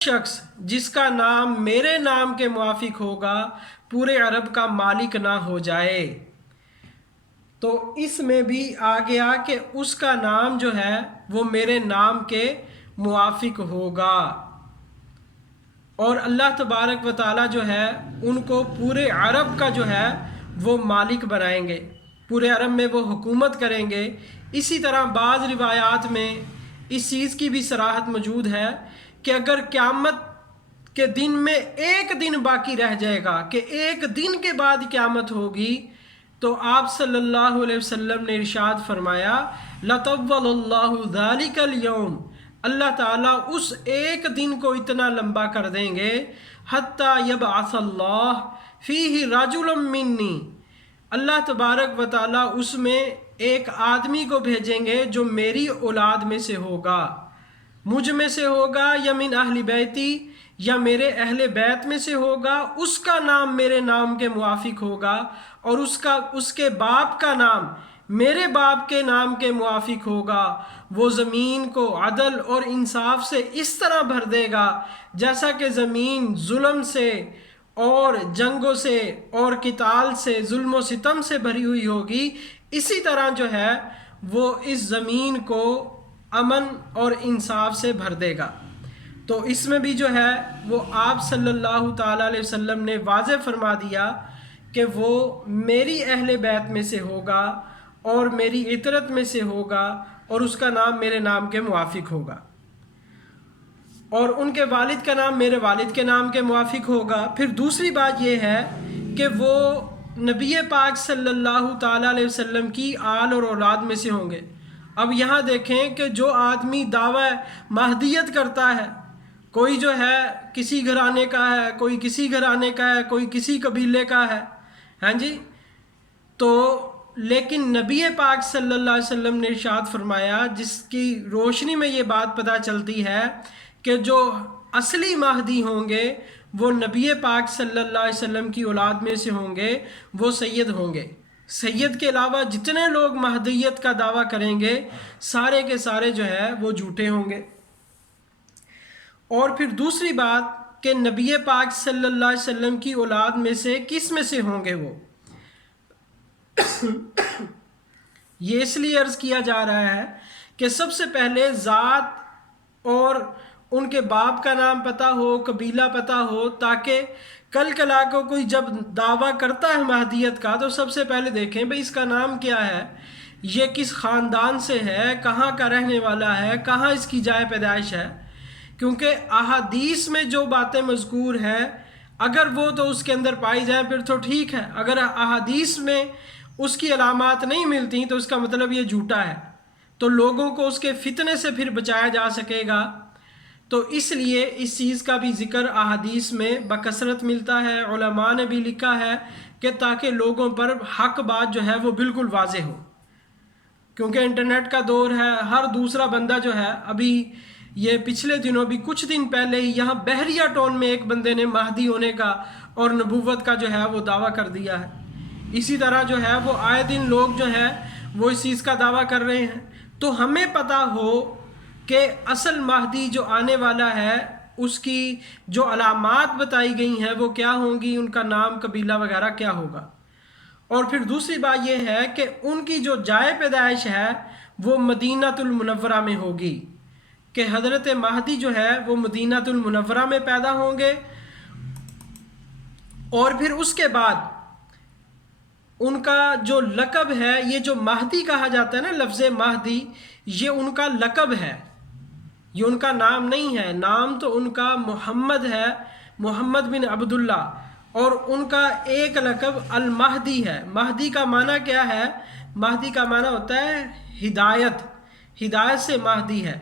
शख्स जिसका नाम मेरे नाम के मुआफिक होगा पूरे अरब का मालिक ना हो जाए। तो इसमें भी आ गया कि उसका नाम जो है वो मेरे नाम के मुआफिक होगा और अल्लाह तबारक व ताला जो है उनको पूरे अरब का जो है वो मालिक बनाएंगे, पूरे अरब में वो हुकूमत करेंगे। इसी तरह बाज़ रिवायात में इस चीज़ की भी सराहत मौजूद है कि अगर क़यामत के दिन में एक दिन बाकी रह जाएगा कि एक दिन के बाद क़यामत होगी, तो आप सल्लल्लाहु अलैहि वसल्लम ने इरशाद फरमाया लतव्वलल्लाहु ज़ालिकल यौम, अल्लाह ताला उस एक दिन को इतना लंबा कर देंगे हत्ता यबअसल्लाह फ़ीही रजुलन मिन्नी, अल्लाह तबारक व ताला उसमें एक आदमी को भेजेंगे जो मेरी औलाद में से होगा, मुझ में से होगा, या मिन अहली बैती, या मेरे अहले बैत में से होगा। उसका नाम मेरे नाम के मुआफिक होगा और उसके बाप का नाम मेरे बाप के नाम के मुआफिक होगा। वो ज़मीन को अदल और इंसाफ से इस तरह भर देगा जैसा कि ज़मीन जुल्म से और जंगों से और किताल से, जुल्म व सितम से भरी हुई होगी। इसी तरह जो है वो इस ज़मीन को अमन और इंसाफ से भर देगा। तो इसमें भी जो है वो आप सल्लल्लाहु ताला अलैहि वसल्लम ने वाज़े फरमा दिया कि वो मेरी अहले बैत में से होगा और मेरी इतरत में से होगा और उसका नाम मेरे नाम के मुआफिक होगा और उनके वालिद का नाम मेरे वालिद के नाम के मुआफिक होगा। फिर दूसरी बात यह है कि वो नबी पाक सल्लल्लाहु ताला अलैहि वसल्लम की आल और औलाद में से होंगे। अब यहाँ देखें कि जो आदमी दावा महदियत करता है, कोई जो है किसी घराने का है, कोई किसी घराने का है, कोई किसी कबीले का है, हाँ जी, तो लेकिन नबी पाक सल्लल्लाहु अलैहि वसल्लम ने इरशाद फरमाया, जिसकी रोशनी में ये बात पता चलती है कि जो असली महदी होंगे वो नबी पाक सल्लल्लाहु अलैहि वसल्लम की औलाद में से होंगे, वो सैयद होंगे। सैयद के अलावा जितने लोग महदियत का दावा करेंगे सारे के सारे जो है वो झूठे होंगे। और फिर दूसरी बात कि नबी पाक सल्लल्लाहु अलैहि वसल्लम की औलाद में से किस में से होंगे वो ये इसलिए अर्ज़ किया जा रहा है कि सबसे पहले ज़ात और उनके बाप का नाम पता हो, कबीला पता हो, ताकि कल कला को कोई जब दावा करता है महदियत का तो सबसे पहले देखें भाई इसका नाम क्या है, ये किस ख़ानदान से है, कहाँ का रहने वाला है, कहाँ इसकी जाए पैदाइश है। क्योंकि अहादीस में जो बातें मज़कूर हैं अगर वो तो उसके अंदर पाई जाए फिर तो ठीक है, अगर अहादीस में उसकी अलामात नहीं मिलती तो इसका मतलब ये झूठा है, तो लोगों को उसके फितने से फिर बचाया जा सकेगा। तो इसलिए इस चीज़ का भी ज़िक्र अहादीस में बकसरत मिलता है, उलमा ने भी लिखा है कि ताकि लोगों पर हक बात जो है वो बिल्कुल वाज़ेह हो। क्योंकि इंटरनेट का दौर है, हर दूसरा बंदा जो है, अभी ये पिछले दिनों भी कुछ दिन पहले ही यहाँ बहरिया टाउन में एक बंदे ने महदी होने का और नबूवत का जो है वो दावा कर दिया है। इसी तरह जो है वो आए दिन लोग जो है वो इस चीज़ का दावा कर रहे हैं। तो हमें पता हो कि असल महदी जो आने वाला है उसकी जो अलामात बताई गई हैं वो क्या होंगी, उनका नाम कबीला वगैरह क्या होगा। और फिर दूसरी बात यह है कि उनकी जो जाए पैदाइश है वो मदीनातुल मुनव्वरा में होगी, कि हज़रत महदी जो है वो मदीनातुल मुनव्वरा में पैदा होंगे। और फिर उसके बाद उनका जो लक़ब है, ये जो महदी कहा जाता है ना, लफ्ज़ महदी, ये उनका लक़ब है, ये उनका नाम नहीं है। नाम तो उनका मोहम्मद है, मोहम्मद बिन अब्दुल्ला, और उनका एक लक़ब अल महदी है। महदी का माना क्या है? महदी का माना होता है हिदायत, हिदायत से महदी है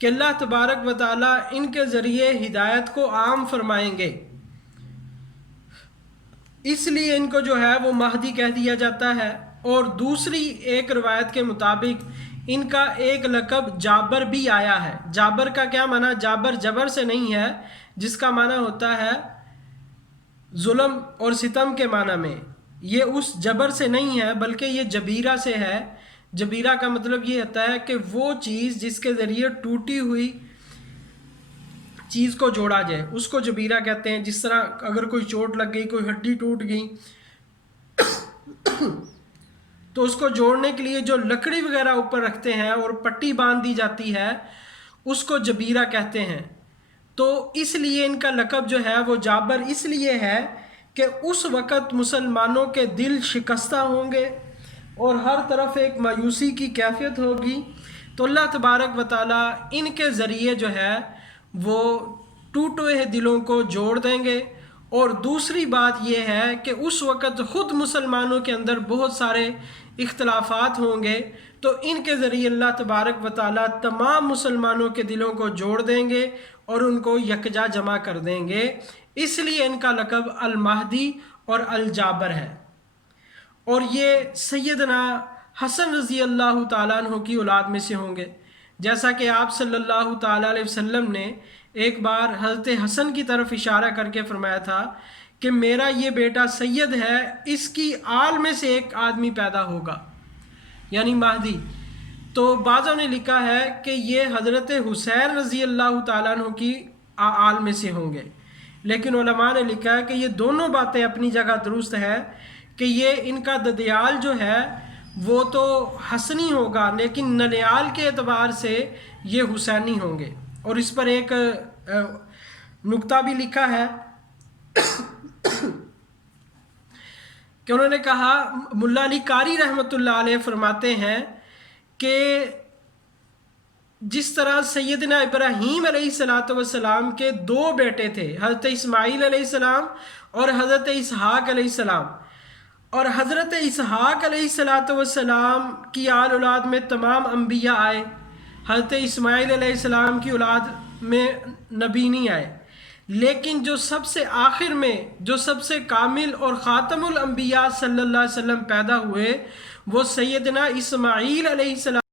कि अल्लाह तबारक व ताला इनके ज़रिए हिदायत को आम फरमाएंगे, इसलिए इनको जो है वो महदी कह दिया जाता है। और दूसरी एक रवायत के मुताबिक इनका एक लक़ब जाबर भी आया है। जाबर का क्या माना? जाबर जबर से नहीं है, जिसका माना होता है जुल्म और सितम के माना में। ये उस जबर से नहीं है बल्कि ये जबीरा से है। जबीरा का मतलब ये होता है कि वो चीज़ जिसके ज़रिए टूटी हुई چیز کو جوڑا جائے اس کو جبیرہ کہتے ہیں. جس طرح اگر کوئی چوٹ لگ گئی، کوئی ہڈی ٹوٹ گئی تو اس کو جوڑنے کے لیے جو لکڑی وغیرہ اوپر رکھتے ہیں اور پٹی باندھ دی جاتی ہے اس کو جبیرہ کہتے ہیں. تو اس لیے ان کا لقب جو ہے وہ جابر اس لیے ہے کہ اس وقت مسلمانوں کے دل شکستہ ہوں گے اور ہر طرف ایک مایوسی کی کیفیت ہوگی. تو اللہ تبارک و تعالیٰ ان کے ذریعے جو ہے وہ ٹوٹے ہوئے دلوں کو جوڑ دیں گے. اور دوسری بات یہ ہے کہ اس وقت خود مسلمانوں کے اندر بہت سارے اختلافات ہوں گے، تو ان کے ذریعے اللہ تبارک و تعالیٰ تمام مسلمانوں کے دلوں کو جوڑ دیں گے اور ان کو یکجا جمع کر دیں گے. اس لیے ان کا لقب المہدی اور الجابر ہے. اور یہ سیدنا حسن رضی اللہ تعالیٰ عنہ کی اولاد میں سے ہوں گے. جیسا کہ آپ صلی اللہ تعالیٰ علیہ وسلم نے ایک بار حضرت حسن کی طرف اشارہ کر کے فرمایا تھا کہ میرا یہ بیٹا سید ہے، اس کی آل میں سے ایک آدمی پیدا ہوگا، یعنی مہدی. تو بعضوں نے لکھا ہے کہ یہ حضرت حسین رضی اللہ تعالیٰ عنہ کی آل میں سے ہوں گے، لیکن علماء نے لکھا ہے کہ یہ دونوں باتیں اپنی جگہ درست ہے کہ یہ ان کا ددیال جو ہے وہ تو حسنی ہوگا لیکن ننیال کے اعتبار سے یہ حسینی ہوں گے. اور اس پر ایک نکتہ بھی لکھا ہے کہ انہوں نے کہا، ملا علی قاری رحمۃ اللہ علیہ فرماتے ہیں کہ جس طرح سیدنا ابراہیم علیہ السلام کے دو بیٹے تھے، حضرت اسماعیل علیہ السلام اور حضرت اسحاق علیہ السلام، اور حضرت اسحاق علیہ السلام کی آل اولاد میں تمام انبیاء آئے، حضرت اسماعیل علیہ السلام کی اولاد میں نبی نہیں آئے، لیکن جو سب سے آخر میں جو سب سے کامل اور خاتم الانبیاء صلی اللہ علیہ وسلم پیدا ہوئے وہ سیدنا اسماعیل علیہ السلام